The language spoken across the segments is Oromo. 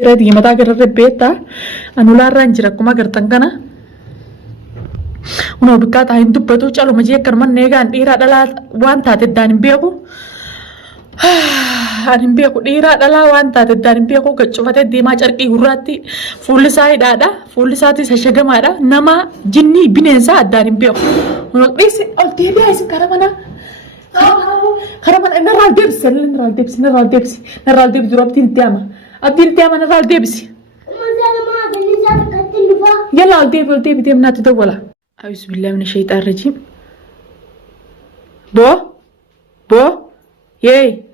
Ready mata gara rebeta anula ranjira kuma gartangana uno bikata hindu batu calo maji karman negan dira dala wanta tedan beku anin beku dira dala wanta tedan beku gacufate di macarki gurati full side ada full sati sashagama ada nama jinni binensa adanin beku uno bisi oh dia biasa karamana naral debs drop tintiama أبدي أنت أنا رال ديبسي. يلا الديب من تدوله. أعوذ بالله من الشيطان الرجيم. بو ياي.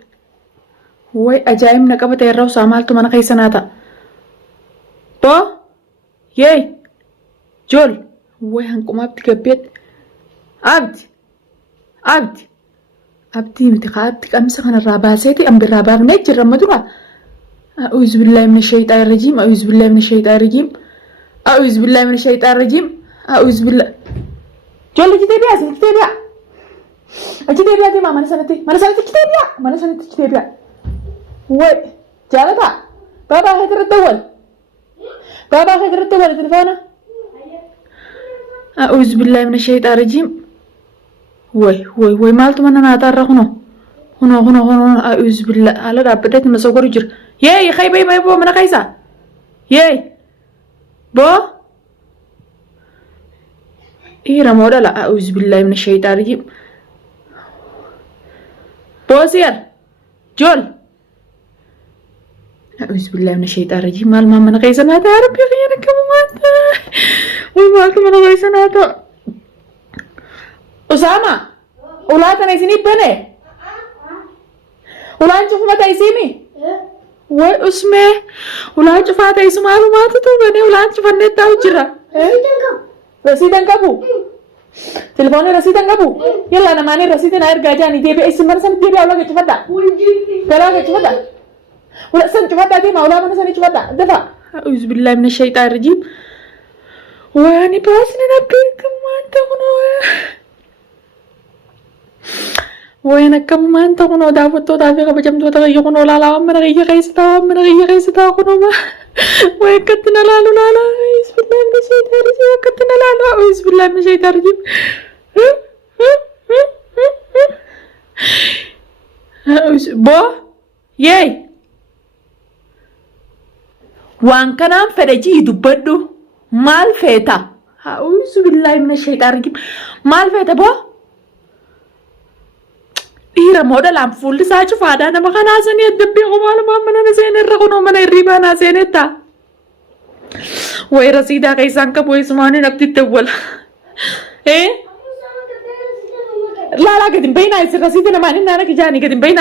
وي أجايم نكبة يراو سامالتو من قيس ناتا. بو ياي. جول. وي هنكم أبدي كبيت. أبدي متقابتك أمسك أنا الراباسيتي أم بالراباب نيجر رمضوا. أعوذ بالله من الشيطان الرجيم. أعوذ بالله من الشيطان الرجيم. أعوذ بالله من الشيطان الرجيم. أعوذ بالله. جل كتابي أصل كتابي. كتابي أتي ما من سنتي كتابي. وي جالبا. بابا هدر الدول تلفونه. أعوذ بالله من الشيطان الرجيم. وي مالتو من أنا أتعرف هنا أعوذ بالله على رابطة نسوق رجر ياي خيبي ما يبغى من كيسا ياي بو إيه رمودا لا أعوذ بالله من الشيطان الرجيم بوسير جول أعوذ بالله من الشيطان الرجيم مال ما من كيسا ناتا يا ربي خيرك كم ماتا ومالك من كيسا ناتا أسامة أولادنا يسني بني ولان شوف ما تيسيمي واسمه ولان شوف هذا اسمه معلومات تو بني ولان شوف النت تاو جرا رصيدن كابو تلفوني رصيدن كابو يلا انا ماني رصيدن اير جاجاني دي بي اسم مرسن دي بي اولاد تفدا كلا تفدا ولا سن تفدا دي ما اولاد من سن تفدا دفع اعوذ بالله من الشيطان الرجيم واني باسن نبيكم ما انت وين كم ما أنت كنوا دافعتوا دافع بجمع تغيّر كنوا لا من غيّر قيس تا كنوا ما وين كتنا لا أعوذ بالله من الشيطان الرجيم كتنا لا أعوذ بالله من الشيطان الرجيم بو ياي وان كنام فرجي دبدو مال فيتا أعوذ بالله من الشيطان الرجيم مال فيتا بو إيرا مودل أم فول ساچ فادا نما خنا سني الدبي قمال ما من نسين الرقنو من الريبا ناسين التا وي رسيدا كيسان كبو اسماني نبتي تول إيه لا قدم بينا يصير رسيدنا ماني نانا كجاني قدم بينا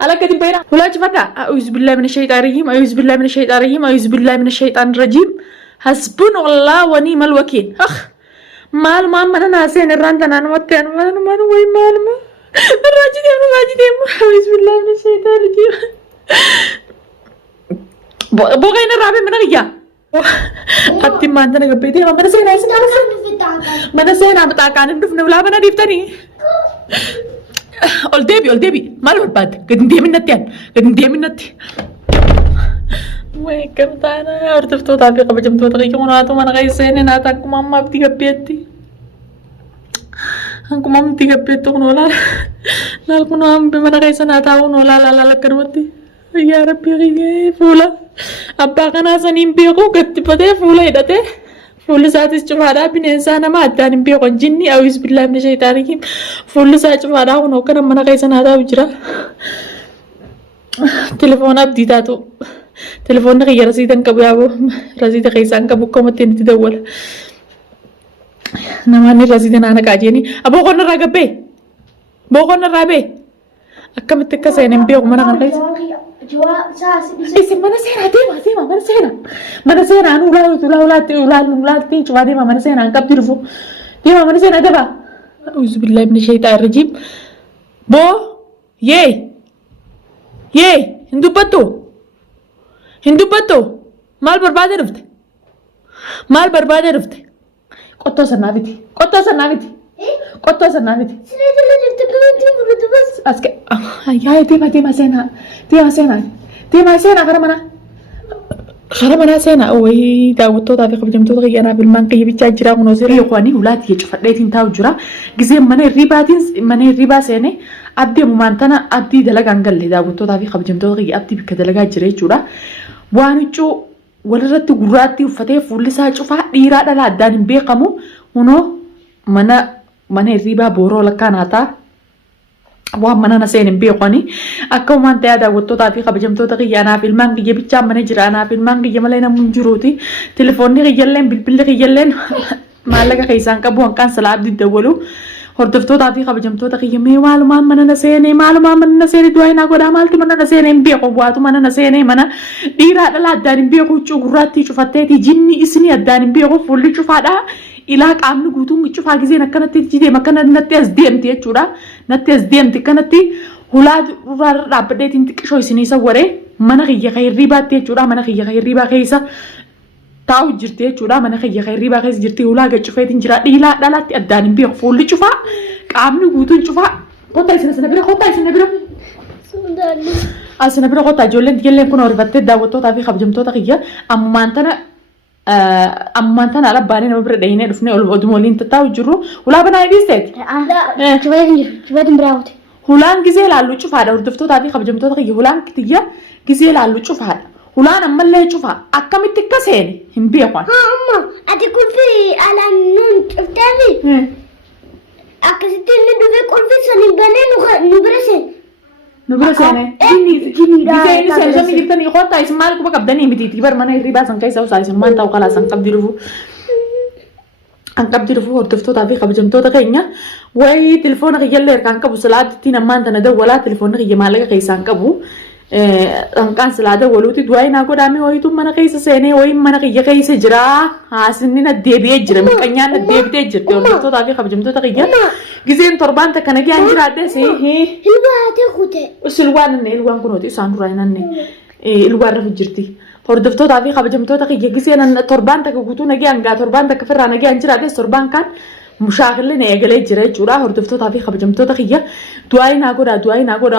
على قدم بينا ولا جفتا أعوذ بالله من الشيطان الرجيم أعوذ بالله من الشيطان الرجيم أعوذ بالله من الشيطان الرجيم حسبنا الله ونعم الوكيل أخ مال ما من ناسين الرانتنا نمتين ما وي مال ما راجدين أعوذ بالله من الشيطان الرجيم بوغين الرابع من غيا أتي ما عندنا قبيتي ما من سينا متاكان ندفن ولا بنا ديفتني أول ديبي ما له بعد قد ندي منتي وين كم تانا أرتفتو تابي قبل جمتو تغيي مناتو من غير سيني ناتاكم أما بدي قبيتي أنكم أم تيجي بيتون ولا لا كنا أم بمنا كيسا ناتاون ولا كروتي يا ربي غيه فولا أبا كنا سنين بيكو كتبته فولا يدته فولا ساتس جمارا بنيسان ما أدان بيكو جني أعوذ بالله من الشيطان الرجيم فولا ساتس جمارا ونوكر منا كيسا ناتا وجرا تلفون أبدي تاتو تلفون غير رصيدن كبيابو رصيد كيسان كبو كومتين تدول namani rasiidana ana kaajeni abo qonna ragabe bo qonna rabe akkamitti akka seenan beeku mana kan keessa isin mana seena deema mana seena anu ulaatti cufa deema mana seena an qabdi dhufu deema mana seena daba a'uuzu billahi min shaytaan rajiim bo yee hin dubbattu maal barbaade dhufte Qotto sannaafiti. Aske yaa deema seenaa kara mana خرب أنا سنة أوي داوتو تافي قبل جمتو تغي أنا بالمانقية بتشجرا ونوزير يخواني ولادي يشوف ليتين تاو جرا جزء من الربا سنة أبدي ممانتنا أبدي دلقا نقل داوتو تافي قبل جمتو تغي أبدي بكدلقا جري جرا وانجو ولرت قراتي وفتي فولسا شوفها ديرا دلا دان بيقمو ونو من الربا بورو لكاناتا waan mana na seenin beekani akka waan ta'e daawwattootaa fi kabajamtoota kiyyaanaa fi ilmaan kiyya bichaa mana jiraanaa fi ilmaan kiyya malee namuun jiruuti telefoonni kiyyalleen bilbilli kiyyalleen maallaqa keessaan qabu hanqaan salaabdi dawwalu hordoftootaa fi kabajamtoota kiyya mee maalumaan mana na seenee du'aa hinaa godhaa maalti mana na seenee hin beeku bu'aatu mana na seenee mana dhiiraa dhala addaan hin beeku huccuu gurraattii cufatteeti jinni isinii addaan hin beeku fuulli cufaadhaa ilaa qaamni guutuun cufaa giseen akkanatti jidee akkana natti as deemti jechuudha natti as deemti kanatti hulaa duraa dhaabbadeetiin xiqqishoo isinii sawwaree mana kiyya khayrii baatte jechuudha mana kiyya khayrii baa keessa taa'u jirti jechuudha mana kiyya khayrii baa keessa jirti hulaa gacufeetiin jira dhiilaa dhalaatti addaan hin beeku fuulli cufaa qaamni guutuun cufaa kottaa isina bira asina bira kottaa ijoolleen kun horifattee daawwattootaa fi kabajamtoota kiyya ammaan tana alabbaanii nama bira dhahine dhufne oduma waliin tattaa'u jirru hulaa banaa dhiisteeti cufatin biraawute hulaan gizee laallu cufaadha hordoftootaa fi kabajamtoota kiyya hulaan kitiyya gizee laallu cufaadha hulaan ammallee cufaa akkamitti akka seene hin beekwan amma ati qulfii alaan nuun cufteefi akkasitti inni dhufee qulfii saniin banee nu bira seene Nubra sene. Gisee ini seni jirtani khota ismaal kuba qabdani mititi bar mana hirriba san kaisa usa ismaan taw kala san qabdirufu an qabdirufu hortoftoota fi kabajamtoota keenya way telefoona kiyalle kan qabu salaatti namaan tana dawwala telefoona kiyya maallaqa keessaan qabu kan salaada waluuti du'aa naa godhaame wayitu mana keessa seenee wayi mana kiyya keessa jira haasinni na deebi'ee jira miqanyaan na deebitee jirti hortoftoota fi kabajamtoota kiyya giseen torbaan takka nagi an jiraadde hilbaate kute ilwaan kunooti isaan duraa hinanne ilwaan rafu jirti hordoftootaa fi kabajamtoota kiyya giseen torbaan takka guutuu nagi hangaa torbaan takka firraa nagi an jiraadde torbaan kan mushaakillee na eegalee jira jechuudha hordoftootaa fi kabajamtoota kiyya du'aa naa godha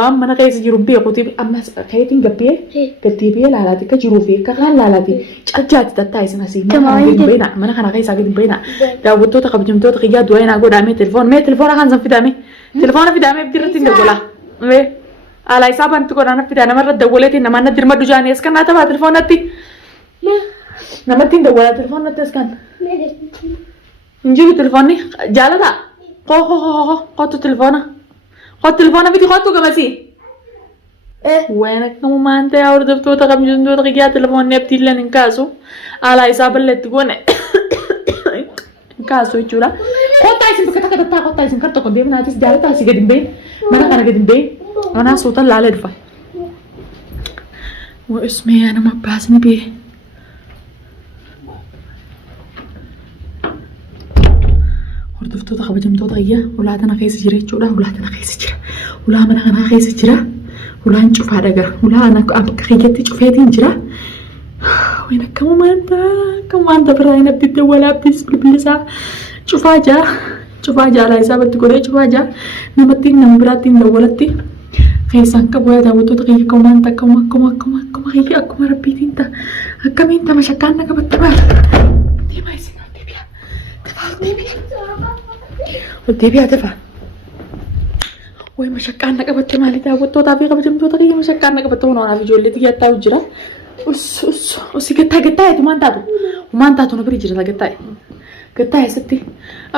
waan mana keessa jiru beekuti ammas kayetiin gaddeebi'ee laalaati akka jiruu fi akka kaan laalaati cajjaati tattaa isin asii mana kana keessaa gadi hin beena daawwattoota kabajamtoota kiyyaa du'aa naa godhaame telefoona kan san fidame telefoona fidame dirratti hin dawwala alaa isaa banti godhaan fida namarra dawwaleetiin namaan dirma dujaanii as kan taphaa telefoonatti namatti hin dawwala telefoonatti as kan Injiru telefoonni jaalata kottu telefoona biti kottu gabasi waan akkamu maanta yaa hordoftoota kabajamtoota kiyyaa telefoonni abdiilleen hin kaasu alaa isaa balleetti goone hin kaasu jechuudha kottaa isin bakka takka tattaa kottaa isin kar tokko deemnaatis jaalata asii gadi hin bahin mana kana gadi hin bahin manaa suutan laalee dhufa ismee nama baasni bee hordoftoota kabajamtoota kiyya hulaa tana keessa jira jechuudha hulaa tana keessa jira hulaa mana kanaa keessa jira hulaan cufaa dhagaa hulaa akka kiyyatti cufeetiin jira waan akkamu maanta biraa hin abdidde walaabtis bilbilisaa cufaa jaalaa isaa batti godhee cufaa jaa namatti nama biraatti hin dawwalatti keessaan qabu yaa daawwattoota kiyya akkuma maanta akkuma kiyya akkuma rabbiitiin ta'a akkamiin tama shakkaan na qabatte baala deemaa isin deebi'aa tafa way mashaqqaan na qabatte maali daawwattootaa fi kabajamtoota kiyya mashaqqaan na qabatte honoonaa fi ijoollee xiyyaa taa'u jira usi gattaa'e humaan taatu na bira jira gattaa'e sitti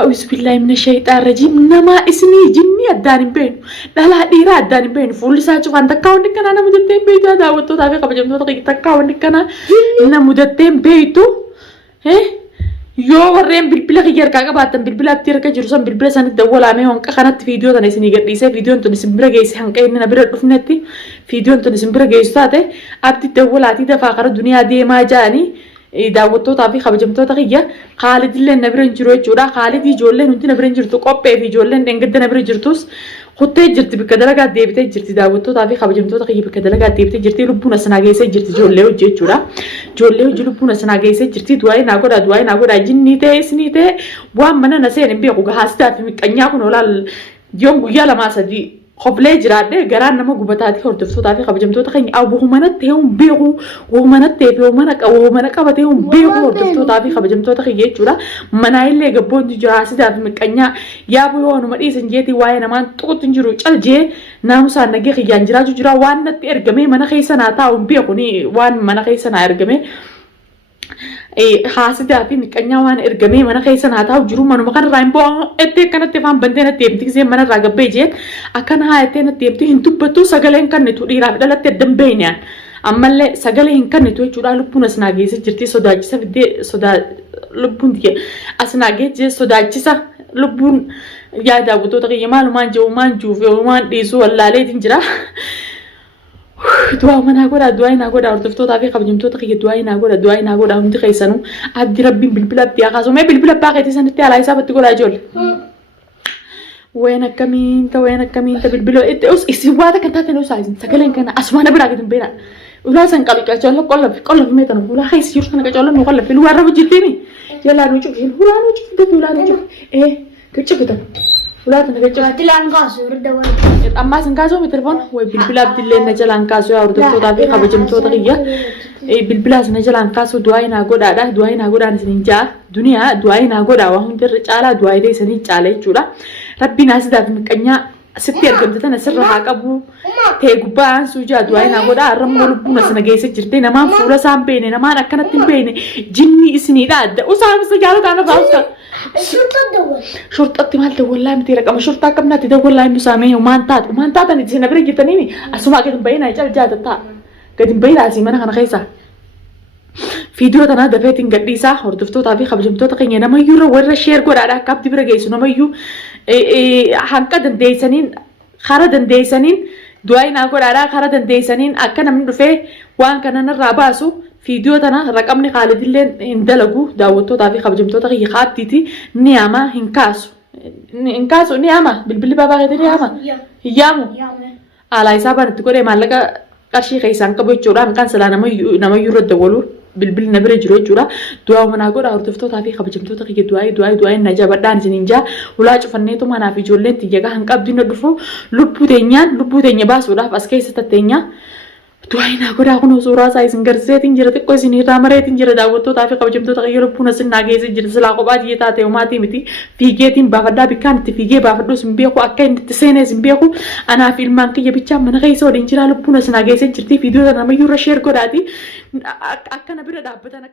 a'uusu billaahi mina shayxaan rajiim namaa isinii jinni addaan hin beenu dhalaa dhiiraa addaan hin beenu fuulli isaa cufaan takkaa wanni kanaa na mudattee hin beektu daawwattootaa fi kabajamtoota kiyya takkaa wanni kanaa na mudattee hin beektu yoo warreen bilbila kiyya harkaa qabaatan bilbilaatti harka jiru san bilbila sanitti dawwalaamee hanqa kanatti viidiyoo tana isinii gadhiisee viidiyoon tun isin bira geesse hanqa inni na bira dhufnetti viidiyoon tun isin bira geessu taate abdi dawwalaatii dafaa kara duniyaa deemaa ja'anii daawwattootaa fi kabajamtoota kiyya Khaalidillee na bira hin jiru jechuudha Khaalidii ijoolleen hundi na bira hin jirtu qophee fi ijoolleen dheengadda na bira jirtus kuttee jirti bakka dalagaa deebitee jirti daawwattootaa fi kabajamtoota kiyya bakka dalagaa deebitee jirti lubbuun asinaa geessee jirti ijoollee hojii jechuudha ijoollee hojii lubbuun asinaa geessee jirti du'aa naa godha jinnii ta'e isinii ta'e waan mana na seen hin beeku gahaasitaa fi miqqanyaa kun olaal yoon guyyaa lamaa sadii خبلة جرادة جران نما قبتاتي هردفتو تافي خبجمتو تخيني أو بهمنات تهم بيغو وهمنات تبي وهمنك أبتهم بيغو هردفتو تافي خبجمتو تخيني جورا منايل لي قبون دي جراسي تافي مكانيا يا بيو أنا مريض سنجيتي واي نمان تقول تنجرو الجي ناموسا نجي خيان جراجو جرا وان نتيرجمي من خيسنا تاون بيغوني وان من خيسنا إرجمي haasita fi miqanya waan ergamee mana keessan haa ta'u jiru manuma kan rainbow ettee kanatti faan bantee natti deemti mana irraa gabbee jeet akkana haa ettee natti deemti hin dubbattu sagaleen kannitu dhiiraaf dhalatte danbeeyne ammallee sagalee hin kannitu jechuudha lubbuun as naageessa jirti sodaachisa fiddee lubbuun tiyye as naageessa sodaachisa lubbuun yaa daawwattoota kiyya maalumaan je'umaan juuf yoomaan dhiisuu wallaaleetiin jira. دعاء من هقول دعاء نقول أردفتو تافي قبل جمتو تقي دعاء نقول هم تخيسنو عبد ربي بالبلا بتاعه ما بالبلا باقي تسنت على حساب تقول أجول وينك كمين بالبلا أس إسواتك أنت تنوس عايزين سكلين كنا أسمعنا براقة بينا ولا سنقلي كأجول كل في ميتنا ولا خيس يروح أنا كأجول نقول في الوارد بجديني يلا نشوف ولا نشوف إيه كتشوف ولا تنقل تلان قاسو ردوا أما سنكاسو بالتلفون وبالبلا بدل نجلان كاسو يا أردفتو تافي قبل جمتو تقي بالبلا نجلان كاسو دعاء نقول هذا دعاء نقول أنا سنجا دنيا دعاء نقول وهم ترجع دعاء ده سنجا عليه جورا ربي ناس ده مكانيا ستير قمت أنا سر هاكبو تيجوبان سوجا دعاء نقول أرم ولبنا سنجيس جرتين ما فورا سام بيني ما نكنا تبيني جني سني ده وسام سجارة أنا باوسك شرطة مال تقول لا متيرك أما شرطة كم ناتي تقول لا مسامي ومان تات أنا تسينا بريك تانيني أسمع قد مبينا يجال جاد تا قد مبينا أسيمنا خنا خيسا فيديو تنا دفعتين قديسة هردفتو تافي خبجمتو تقيني نما يورا ورا شير قول على كاب تبرا جيسو نما يو حنكا دنديسانين خارا دنديسانين دواي ناقول على خارا دنديسانين أكنا من دفع وان كان نراباسو فيديو تنا رقمني خالد اللي اندلقو داوتو تافي خبجمتو تقي خاتيتي نياما هنكاسو نياما بالبلي بابا غير نياما هيامو على حسابنا تقولي مالك قرشي خيسان كبو جوران كان سلا نما يورد دولو بالبل نبر جرو جورا دعاء مناقول أردفتو تافي خبجمتو تقي دعاء نجابر دان سنينجا ولا شوفنيتو ما نافي جولين تيجا هنكاب دينو دفو لبو تينيا باس ولا بس كيسة تينيا دعاء نقول أكون صورة سايزن غرزة تنجرة كويس نيرة مرة تنجرة دعوتو تافي قبجمتو تغير بونا سناجيز جرز لاقوبات يتاتي وماتي متي في جيتين بافدا بكان في جي بافدو سنبيكو أكين تسينة سنبيكو أنا في المانكي يبيتشام من غيسو دينجرة لبونا سناجيز جرتي فيديو أنا ما يورا شير كوداتي أكنا برا دابتنا